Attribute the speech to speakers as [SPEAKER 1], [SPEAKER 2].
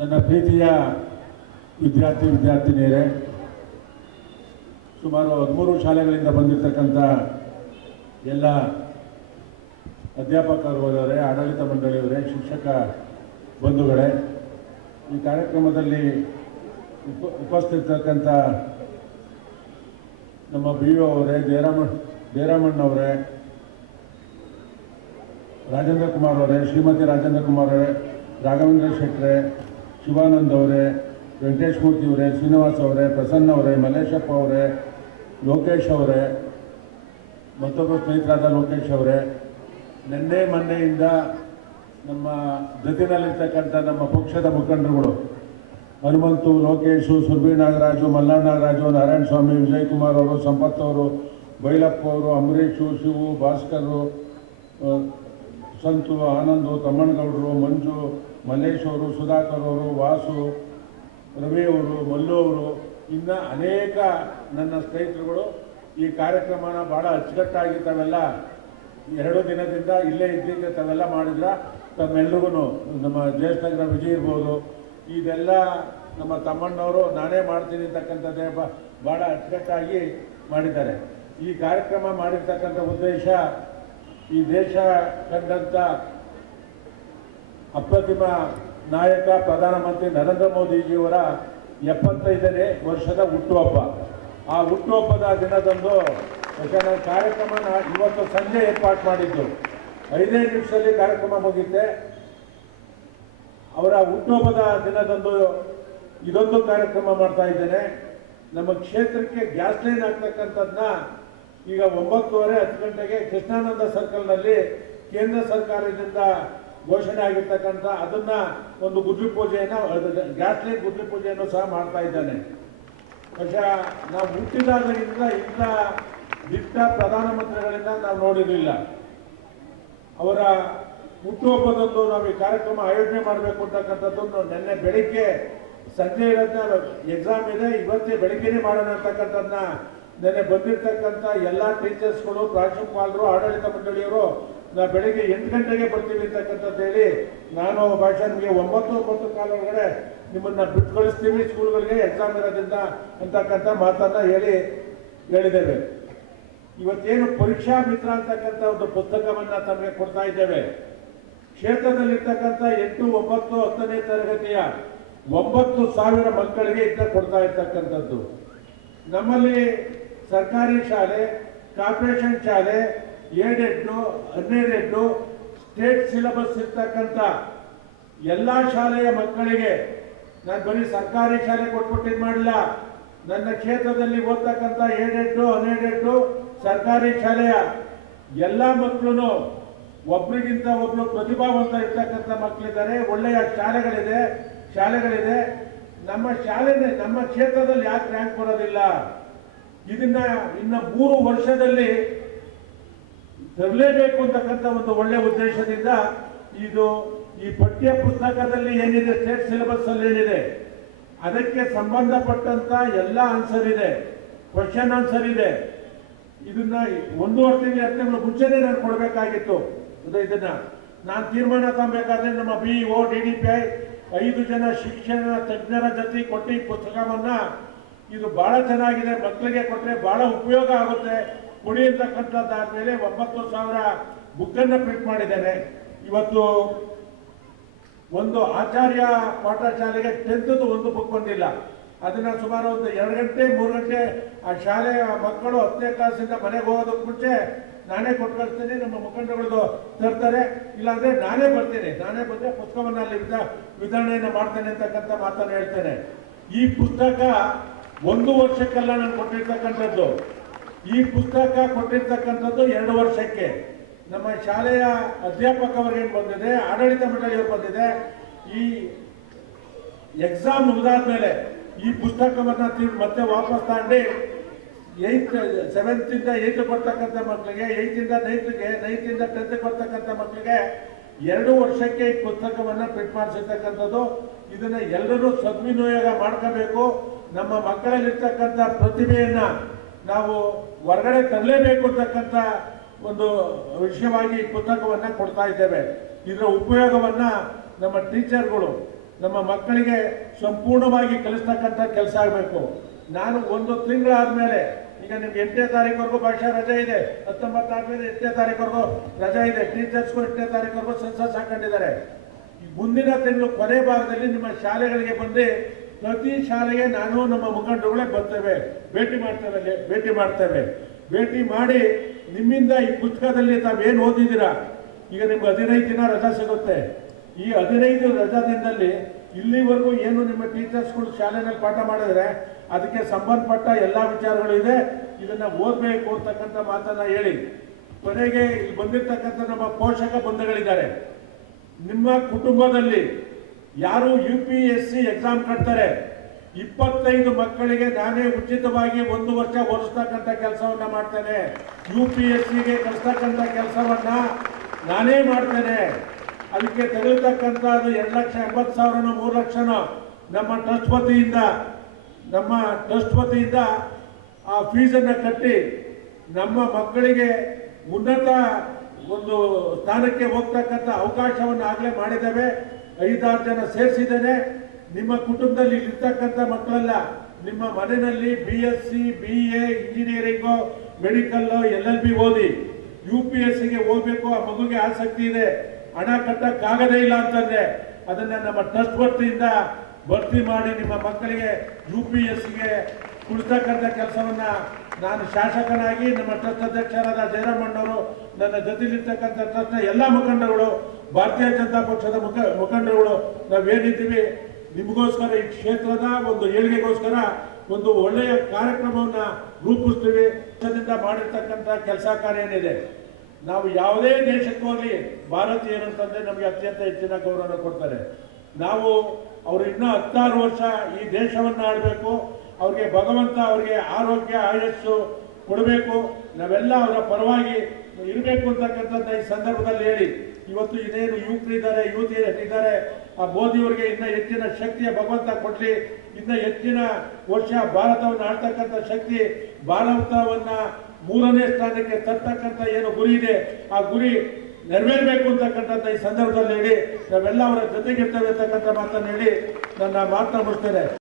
[SPEAKER 1] ನನ್ನ ಪ್ರೀತಿಯ ವಿದ್ಯಾರ್ಥಿ, ವಿದ್ಯಾರ್ಥಿನಿಯರೇ, ಸುಮಾರು ಹದಿಮೂರು ಶಾಲೆಗಳಿಂದ ಬಂದಿರತಕ್ಕಂಥ ಎಲ್ಲ ಅಧ್ಯಾಪಕರು ಹೋದವರೇ ಆಡಳಿತ ಮಂಡಳಿಯವರೇ, ಶಿಕ್ಷಕ ಬಂಧುಗಳೇ, ಈ ಕಾರ್ಯಕ್ರಮದಲ್ಲಿ ಉಪ, ಉಪಸ್ಥಿತಕ್ಕಂಥ ನಮ್ಮ ಬಿ ಒ ಅವರೇ ಜಯರಾಮ ಜಯರಾಮಣ್ಣವರೇ ರಾಜೇಂದ್ರ ಕುಮಾರ್ ಅವರೇ, ಶ್ರೀಮತಿ ರಾಜೇಂದ್ರ ಕುಮಾರ್ ಅವರೇ, ರಾಘವೇಂದ್ರ ಶೆಟ್ಟರೆ ಶಿವಾನಂದ್ ಅವರೇ, ವೆಂಕಟೇಶ್ ಮೂರ್ತಿ ಅವರೇ, ಶ್ರೀನಿವಾಸ್ ಅವರೇ, ಪ್ರಸನ್ನ ಅವರೇ, ಮಲ್ಲೇಶಪ್ಪ ಅವರೇ, ಲೋಕೇಶ್ ಅವರೇ, ಮತ್ತೊಬ್ಬ ಸ್ನೇಹಿತರಾದ ಲೋಕೇಶ್ ಅವರೇ, ನಿನ್ನೆ ಮೊನ್ನೆಯಿಂದ ನಮ್ಮ ಜೊತೆಯಲ್ಲಿರ್ತಕ್ಕಂಥ ನಮ್ಮ ಪಕ್ಷದ ಮುಖಂಡರುಗಳು, ಹನುಮಂತು, ಲೋಕೇಶು ಸುರ್ಬಿ ನಾಗರಾಜು, ಮಲ್ನಾಡ್ ನಾಗರಾಜು, ನಾರಾಯಣ ಸ್ವಾಮಿ ವಿಜಯ್ ಕುಮಾರ್ ಅವರು, ಸಂಪತ್ ಅವರು, ಬೈಲಪ್ಪ ಅವರು ಅಂಬರೀಷು ಶಿವು, ಭಾಸ್ಕರು ಸಂತು ಆನಂದು ತಮ್ಮಣ್ಣಗೌಡರು, ಮಂಜು ಮಲ್ಲೇಶ್ ಅವರು ಸುಧಾಕರ್ ಅವರು ವಾಸು ರವಿ ಅವರು ಮಲ್ಲು ಅವರು ಇನ್ನು ಅನೇಕ ನನ್ನ ಸ್ನೇಹಿತರುಗಳು. ಈ ಕಾರ್ಯಕ್ರಮನ ಭಾಳ ಅಚ್ಚುಕಟ್ಟಾಗಿ ತಾವೆಲ್ಲ ಎರಡು ದಿನದಿಂದ ಇಲ್ಲೇ ಇದ್ದಿದ್ದೆ ತಾವೆಲ್ಲ ಮಾಡಿದ್ರ. ತಮ್ಮೆಲ್ರಿಗೂ ನಮ್ಮ ಜ್ಯೇಷ್ಠಗ್ರ ವಿಜಯ್ ಇರ್ಬೋದು. ಇದೆಲ್ಲ ನಮ್ಮ ತಮ್ಮಣ್ಣವರು, ನಾನೇ ಮಾಡ್ತೀನಿ ಅಂತಕ್ಕಂಥದ್ದೇ ಭಾಳ ಅಚ್ಚುಕಟ್ಟಾಗಿ ಮಾಡಿದ್ದಾರೆ. ಈ ಕಾರ್ಯಕ್ರಮ ಮಾಡಿರ್ತಕ್ಕಂಥ ಉದ್ದೇಶ ಈ ದೇಶ ಕಂಡಂಥ ಅಪ್ರತಿಮ ನಾಯಕ ಪ್ರಧಾನಮಂತ್ರಿ ನರೇಂದ್ರ ಮೋದಿಜಿಯವರ ಎಪ್ಪತ್ತೈದನೇ ವರ್ಷದ ಹುಟ್ಟುಹಬ್ಬ. ಆ ಹುಟ್ಟುಹಬ್ಬದ ದಿನದಂದು ಯಾಕಂದ್ರೆ ಕಾರ್ಯಕ್ರಮನ ಇವತ್ತು ಸಂಜೆ ಏರ್ಪಾಟ್ ಮಾಡಿದ್ದು. ಐದೇ ನಿಮಿಷದಲ್ಲಿ ಕಾರ್ಯಕ್ರಮ ಮುಗಿತೆ ಅವರ ಹುಟ್ಟುಹಬ್ಬದ ದಿನದಂದು ಇದೊಂದು ಕಾರ್ಯಕ್ರಮ ಮಾಡ್ತಾ ಇದ್ದೇನೆ. ನಮ್ಮ ಕ್ಷೇತ್ರಕ್ಕೆ ಗ್ಯಾಸ್ ಲೈನ್ ಆಗ್ತಕ್ಕಂಥದ್ದನ್ನ ಈಗ ಒಂಬತ್ತುವರೆ ಹತ್ತು ಗಂಟೆಗೆ ಕೃಷ್ಣಾನಂದ ಸರ್ಕಲ್ನಲ್ಲಿ ಕೇಂದ್ರ ಸರ್ಕಾರದಿಂದ ಘೋಷಣೆ ಆಗಿರ್ತಕ್ಕಂಥ ಅದನ್ನ ಒಂದು ಗುಡ್ಡಿ ಪೂಜೆಯನ್ನು ಗ್ಯಾಸ್ಲೈಟ್ ಗುಡ್ಡಿ ಪೂಜೆಯನ್ನು ಸಹ ಮಾಡ್ತಾ ಇದ್ದಾನೆ. ಪಕ್ಷ ನಾವು ಹುಟ್ಟಿದಾಗಿಂದ ಇಂಥ ದಿಟ್ಟ ಪ್ರಧಾನಮಂತ್ರಿಗಳಿಂದ ನಾವು ನೋಡಿರಲಿಲ್ಲ. ಅವರ ಹುಟ್ಟುಹಬ್ಬದಂದು ನಾವು ಈ ಕಾರ್ಯಕ್ರಮ ಆಯೋಜನೆ ಮಾಡಬೇಕು ಅಂತಕ್ಕಂಥದ್ದು ನಿನ್ನೆ ಬೆಳಿಗ್ಗೆ ಸಂಜೆ ಇರುತ್ತೆ ಎಕ್ಸಾಮ್ ಇದೆ, ಇವತ್ತೇ ಬೆಳಿಗ್ಗೆನೇ ಮಾಡೋಣ ಅಂತಕ್ಕಂಥದ್ದನ್ನ ನಿನ್ನೆ ಬಂದಿರತಕ್ಕಂಥ ಎಲ್ಲ ಟೀಚರ್ಸ್ಗಳು, ಪ್ರಾಂಶುಪಾಲರು, ಆಡಳಿತ ಮಂಡಳಿಯವರು, ನಾ ಬೆಳಿಗ್ಗೆ ಎಂಟು ಗಂಟೆಗೆ ಬರ್ತೀವಿ ಅಂತಕ್ಕಂಥದ್ದು ಹೇಳಿ ನಾನು ಭಾಷೆ ನಿಮಗೆ ಒಂಬತ್ತು ಒಂಬತ್ತು ಕಾಲ ಒಳಗಡೆ ನಿಮ್ಮನ್ನ ಬಿಟ್ಟು ಕಳಿಸ್ತೀವಿ ಸ್ಕೂಲ್ಗಳಿಗೆ ಎಕ್ಸಾಮ್ ಇರೋದ್ರಿಂದ ಅಂತಕ್ಕಂಥ ಮಾತನ್ನ ಹೇಳಿ ಹೇಳಿದ್ದೇವೆ. ಇವತ್ತೇನು ಪರೀಕ್ಷಾ ಮಿತ್ರ ಅಂತಕ್ಕಂಥ ಒಂದು ಪುಸ್ತಕವನ್ನ ತಮಗೆ ಕೊಡ್ತಾ ಇದ್ದೇವೆ. ಕ್ಷೇತ್ರದಲ್ಲಿರ್ತಕ್ಕಂಥ ಎಂಟು, ಒಂಬತ್ತು, ಹತ್ತನೇ ತರಗತಿಯ ಒಂಬತ್ತು ಸಾವಿರ ಮಕ್ಕಳಿಗೆ ಇದನ್ನ ಕೊಡ್ತಾ ಇರ್ತಕ್ಕಂಥದ್ದು. ನಮ್ಮಲ್ಲಿ ಸರ್ಕಾರಿ ಶಾಲೆ, ಕಾರ್ಪೊರೇಷನ್ ಶಾಲೆ ಏಡೆಡ್ಡು ಹನ್ನೆರಡು ಸ್ಟೇಟ್ ಸಿಲೆಬಸ್ ಇರ್ತಕ್ಕಂಥ ಎಲ್ಲ ಶಾಲೆಯ ಮಕ್ಕಳಿಗೆ ನಾನು ಬರೀ ಸರ್ಕಾರಿ ಶಾಲೆ ಕೊಟ್ಬಿಟ್ಟಿದ್ ಮಾಡಿಲ್ಲ. ನನ್ನ ಕ್ಷೇತ್ರದಲ್ಲಿ ಓದ್ತಕ್ಕಂಥ ಏಡೆಡ್ಡು ಹನ್ನೆರಡು ಸರ್ಕಾರಿ ಶಾಲೆಯ ಎಲ್ಲ ಮಕ್ಕಳು ಒಬ್ರಿಗಿಂತ ಒಬ್ರು ಪ್ರತಿಭಾವಂತ ಇರ್ತಕ್ಕಂಥ ಮಕ್ಕಳಿದ್ದಾರೆ. ಒಳ್ಳೆಯ ಶಾಲೆಗಳಿದೆ ಶಾಲೆಗಳಿದೆ. ನಮ್ಮ ಶಾಲೆನೇ, ನಮ್ಮ ಕ್ಷೇತ್ರದಲ್ಲಿ ಯಾಕೆ ರ್ಯಾಂಕ್ ಬರೋದಿಲ್ಲ? ಇದನ್ನ ಇನ್ನ ಮೂರು ವರ್ಷದಲ್ಲಿ ತರಲೇಬೇಕು ಅಂತಕ್ಕಂಥ ಒಂದು ಒಳ್ಳೆ ಉದ್ದೇಶದಿಂದ ಇದು ಈ ಪಠ್ಯ ಪುಸ್ತಕದಲ್ಲಿ ಏನಿದೆ ಸ್ಟೇಟ್ ಸಿಲೆಬಸ್ ಅಲ್ಲಿ ಏನಿದೆ, ಅದಕ್ಕೆ ಸಂಬಂಧಪಟ್ಟಂತ ಎಲ್ಲ ಆನ್ಸರ್ ಇದೆ ಕ್ವಶನ್ ಆನ್ಸರ್ ಇದೆ. ಇದನ್ನ ಒಂದು ತಿಂಗಳು ಎರಡು ತಿಂಗಳು ಮುಂಚೆನೆ ನಾನು ಕೊಡಬೇಕಾಗಿತ್ತು. ಇದು ಇದನ್ನ ನಾನು ತೀರ್ಮಾನ ತಗೊಬೇಕಾದ್ರೆ ನಮ್ಮ ಬಿ ಡಿ ಡಿ ಪಿ ಐದು ಜನ ಶಿಕ್ಷಣ ತಜ್ಞರ ಜೊತೆ ಕೊಟ್ಟು ಪುಸ್ತಕವನ್ನ ಇದು ಬಹಳ ಚೆನ್ನಾಗಿದೆ, ಮಕ್ಕಳಿಗೆ ಕೊಟ್ಟರೆ ಬಹಳ ಉಪಯೋಗ ಆಗುತ್ತೆ. ಕೊಡಿ ಅಂತಕ್ಕಂಥದ್ದಾದ್ಮೇಲೆ ಒಂಬತ್ತು ಸಾವಿರ ಬುಕ್ಕನ್ನು ಪ್ರಿಂಟ್ ಮಾಡಿದ್ದೇನೆ. ಇವತ್ತು ಒಂದು ಆಚಾರ್ಯ ಪಾಠಶಾಲೆಗೆ ಟೆಂತ್ದು ಒಂದು ಬುಕ್ ಬಂದಿಲ್ಲ. ಅದನ್ನ ಸುಮಾರು ಒಂದು ಎರಡು ಗಂಟೆ, ಮೂರು ಗಂಟೆ ಆ ಶಾಲೆಯ ಮಕ್ಕಳು ಹತ್ತನೇ ಕ್ಲಾಸಿಂದ ಮನೆಗೆ ಹೋಗೋದಕ್ಕೆ ಮುಂಚೆ ನಾನೇ ಕೊಟ್ಟು ಕಳಿಸ್ತೀನಿ, ನಮ್ಮ ಮುಖಂಡಗಳದ್ದು ತರ್ತಾರೆ. ಇಲ್ಲಾಂದ್ರೆ ನಾನೇ ಬರ್ತೀನಿ. ನಾನೇ ಬಂದ್ರೆ ಪುಸ್ತಕವನ್ನು ಅಲ್ಲಿ ವಿತರಣೆಯನ್ನು ಮಾಡ್ತೇನೆ ಅಂತಕ್ಕಂಥ ಮಾತನ್ನು ಹೇಳ್ತೇನೆ. ಈ ಪುಸ್ತಕ ಒಂದು ವರ್ಷಕ್ಕೆಲ್ಲ ನಾನು ಕೊಟ್ಟಿರ್ತಕ್ಕಂಥದ್ದು. ಈ ಪುಸ್ತಕ ಕೊಟ್ಟಿರ್ತಕ್ಕಂಥದ್ದು ಎರಡು ವರ್ಷಕ್ಕೆ. ನಮ್ಮ ಶಾಲೆಯ ಅಧ್ಯಾಪಕರಿಗೆ ಬಂದಿದೆ, ಆಡಳಿತ ಮಂಡಳಿಯವ್ರು ಬಂದಿದೆ, ಈ ಎಕ್ಸಾಮ್ ಮುಗಿದಾದ ಮೇಲೆ ಈ ಪುಸ್ತಕವನ್ನು ಮತ್ತೆ ವಾಪಸ್ ತಗೊಂಡು ಏಯ್ತ್ ಸೆವೆಂತಿಂದ ಏಯ್ತ್ ಬರ್ತಕ್ಕಂಥ ಮಕ್ಕಳಿಗೆ ಏಯ್ತಿಂದ ನೈನ್ತ್ ಇಂದ ಟೆಂತ್ ಬರ್ತಕ್ಕಂಥ ಮಕ್ಕಳಿಗೆ ಎರಡು ವರ್ಷಕ್ಕೆ ಈ ಪುಸ್ತಕವನ್ನು ಪ್ರಿಂಟ್ ಮಾಡಿಸಿರ್ತಕ್ಕಂಥದ್ದು. ಇದನ್ನು ಎಲ್ಲರೂ ಸದ್ವಿನಿಯೋಗ ಮಾಡ್ಕೋಬೇಕು. ನಮ್ಮ ಮಕ್ಕಳಲ್ಲಿರ್ತಕ್ಕಂಥ ಪ್ರತಿಭೆಯನ್ನ ನಾವು ಹೊರಗಡೆ ತರಲೇಬೇಕು ಅಂತಕ್ಕಂಥ ಒಂದು ವಿಷಯವಾಗಿ ಪುಸ್ತಕವನ್ನ ಕೊಡ್ತಾ ಇದ್ದೇವೆ. ಇದರ ಉಪಯೋಗವನ್ನ ನಮ್ಮ ಟೀಚರ್ಗಳು, ನಮ್ಮ ಮಕ್ಕಳಿಗೆ ಸಂಪೂರ್ಣವಾಗಿ ಕಲಿಸ್ತಕ್ಕಂಥ ಕೆಲಸ ಆಗಬೇಕು. ನಾನು ಒಂದು ತಿಂಗಳಾದ್ಮೇಲೆ, ಈಗ ನಿಮ್ಗೆ ಎಂಟನೇ ತಾರೀಕುವರೆಗೂ ಭಾಷಾ ರಜೆ ಇದೆ, ಹತ್ತೊಂಬತ್ತು ಆದ್ಮೇಲೆ ಎಂಟನೇ ತಾರೀಕುವರೆಗೂ ರಜೆ ಇದೆ ಟೀಚರ್ಸ್ಗೂ ಎಂಟನೇ ತಾರೀಕುವರೆಗೂ ಸೆನ್ಸಸ್ ಹಾಕೊಂಡಿದ್ದಾರೆ. ಮುಂದಿನ ತಿಂಗಳು ಕೊನೆ ಭಾಗದಲ್ಲಿ ನಿಮ್ಮ ಶಾಲೆಗಳಿಗೆ ಬಂದು ಪ್ರತಿ ಶಾಲೆಗೆ ನಾನು ನಮ್ಮ ಮುಖಂಡರುಗಳೇ ಬರ್ತೇವೆ. ಭೇಟಿ ಮಾಡ್ತೇವೆ ಅಲ್ಲಿ, ಭೇಟಿ ಮಾಡ್ತೇವೆ. ಭೇಟಿ ಮಾಡಿ ನಿಮ್ಮಿಂದ ಈ ಪುಸ್ತಕದಲ್ಲಿ ತಾವೇನು ಓದಿದ್ದೀರಾ? ಈಗ ನಿಮ್ಗೆ ಹದಿನೈದು ದಿನ ರಜಾ ಸಿಗುತ್ತೆ. ಈ ಹದಿನೈದು ರಜಾ ದಿನದಲ್ಲಿ ಇಲ್ಲಿವರೆಗೂ ಏನು ನಿಮ್ಮ ಟೀಚರ್ಸ್ಗಳು ಶಾಲೆನಲ್ಲಿ ಪಾಠ ಮಾಡಿದ್ರೆ ಅದಕ್ಕೆ ಸಂಬಂಧಪಟ್ಟ ಎಲ್ಲ ವಿಚಾರಗಳು ಇದೆ. ಇದನ್ನ ಓದಬೇಕು ಅಂತಕ್ಕಂಥ ಮಾತನ್ನ ಹೇಳಿ. ಕೊನೆಗೆ ಇಲ್ಲಿ ಬಂದಿರತಕ್ಕಂಥ ನಮ್ಮ ಪೋಷಕ ಬಂಧುಗಳಿದ್ದಾರೆ. ನಿಮ್ಮ ಕುಟುಂಬದಲ್ಲಿ ಯಾರು U P S C exam ಕಟ್ತಾರೆ, ಇಪ್ಪತ್ತೈದು ಮಕ್ಕಳಿಗೆ ನಾನೇ ಉಚಿತವಾಗಿ ಒಂದು ವರ್ಷ ಓದಿಸ್ತಕ್ಕಂಥ ಕೆಲಸವನ್ನ ಮಾಡ್ತೇನೆ. ಯು ಪಿ ಎಸ್ ಸಿಗೆ ಕಳಿಸ್ತಕ್ಕಂಥ ಕೆಲಸವನ್ನ ನಾನೇ ಮಾಡ್ತೇನೆ. ಅದಕ್ಕೆ ತೆಗೆದುತಕ್ಕಂಥದ್ದು ಎರಡು ಲಕ್ಷ ಎಂಬತ್ತು ಸಾವಿರನೋ ಮೂರು ಲಕ್ಷನೋ ನಮ್ಮ ಟ್ರಸ್ಟ್ ವತಿಯಿಂದ, ನಮ್ಮ ಟ್ರಸ್ಟ್ ವತಿಯಿಂದ ಆ ಫೀಸನ್ನು ಕಟ್ಟಿ ನಮ್ಮ ಮಕ್ಕಳಿಗೆ ಉನ್ನತ ಒಂದು ಸ್ಥಾನಕ್ಕೆ ಹೋಗ್ತಕ್ಕಂಥ ಅವಕಾಶವನ್ನು ಆಗಲೇ ಮಾಡಿದ್ದೇವೆ. ಐದಾರು ಜನ ಸೇರಿಸಿದ್ದೇನೆ. ನಿಮ್ಮ ಕುಟುಂಬದಲ್ಲಿ ಇರ್ತಕ್ಕಂಥ ಮಕ್ಕಳೆಲ್ಲ, ನಿಮ್ಮ ಮನೆಯಲ್ಲಿ B S C B A engineering medical L L B ಓದಿ. ಯು ಪಿ ಎಸ್ ಸಿಗೆ ಹೋಗ್ಬೇಕು, ಆ ಮಗುಗೆ ಆಸಕ್ತಿ ಇದೆ. ಹಣ ಕಟ್ಟಕ್ಕಾಗದೇ ಇಲ್ಲ ಅಂತಂದ್ರೆ ಅದನ್ನ ನಮ್ಮ ಟ್ರಸ್ಟ್ ವತಿಯಿಂದ ಭರ್ತಿ ಮಾಡಿ ನಿಮ್ಮ ಮಕ್ಕಳಿಗೆ ಯು ಪಿ ಎಸ್ ಸಿಗೆ ಕುಳಿತಕ್ಕಂಥ ಕೆಲಸವನ್ನ ನಾನು ಶಾಸಕನಾಗಿ ನಮ್ಮ ಟ್ರಸ್ಟ್ ಅಧ್ಯಕ್ಷರಾದ ಜಯರಾಮಣ್ಣವರು ನನ್ನ ಜೊತೆಲಿರ್ತಕ್ಕಂಥ ಟ್ರಸ್ಟ್ನ ಎಲ್ಲ ಮುಖಂಡಗಳು ಭಾರತೀಯ ಜನತಾ ಪಕ್ಷದ ಮುಖ, ಮುಖಂಡರುಗಳು, ನಾವೇನಿದ್ದೀವಿ? ನಿಮಗೋಸ್ಕರ ಈ ಕ್ಷೇತ್ರದ ಒಂದು ಏಳಿಗೆಗೋಸ್ಕರ ಒಂದು ಒಳ್ಳೆಯ ಕಾರ್ಯಕ್ರಮವನ್ನು ರೂಪಿಸ್ತೀವಿ. ಮಾಡಿರ್ತಕ್ಕಂಥ ಕೆಲಸ ಕಾರ್ಯ ಏನಿದೆ? ನಾವು ಯಾವುದೇ ದೇಶಕ್ಕೆ ಹೋಗಿ ಭಾರತೀಯರು ಅಂತಂದರೆ ನಮಗೆ ಅತ್ಯಂತ ಹೆಚ್ಚಿನ ಗೌರವ ಕೊಡ್ತಾರೆ. ನಾವು ಅವರು ಇನ್ನೂ ಹತ್ತಾರು ವರ್ಷ ಈ ದೇಶವನ್ನು ಆಡಬೇಕು ಅವ್ರಿಗೆ ಭಗವಂತ ಅವ್ರಿಗೆ ಆರೋಗ್ಯ, ಆಯಸ್ಸು ಕೊಡಬೇಕು. ನಾವೆಲ್ಲ ಅವರ ಪರವಾಗಿ ಇರಬೇಕು ಅಂತಕ್ಕಂಥದ್ದು ಈ ಸಂದರ್ಭದಲ್ಲಿ ಹೇಳಿ. ಇವತ್ತು ಇದೇನು ಯುವಕರಿದ್ದಾರೆ ಯುವತಿ ಇದ್ದಾರೆ ಆ ಮೋದಿಯವರಿಗೆ ಇನ್ನ ಹೆಚ್ಚಿನ ಶಕ್ತಿಯ ಭಗವಂತ ಕೊಡಲಿ. ಇನ್ನ ಹೆಚ್ಚಿನ ವರ್ಷ ಭಾರತವನ್ನು ಆಡ್ತಕ್ಕಂಥ ಶಕ್ತಿ ಭಾರತವನ್ನ ಮೂರನೇ ಸ್ಥಾನಕ್ಕೆ ತರ್ತಕ್ಕಂಥ ಏನು ಗುರಿ ಇದೆ, ಆ ಗುರಿ ನೆರವೇರಬೇಕು ಅಂತಕ್ಕಂಥದ್ದು ಈ ಸಂದರ್ಭದಲ್ಲಿ ಹೇಳಿ. ನಾವೆಲ್ಲ ಅವರ ಜೊತೆಗಿರ್ತೇವೆ ಅಂತಕ್ಕಂಥ ಮಾತನ್ನು ಹೇಳಿ ನನ್ನ ಮಾತನ್ನ ಮುಗಿಸ್ತೇನೆ.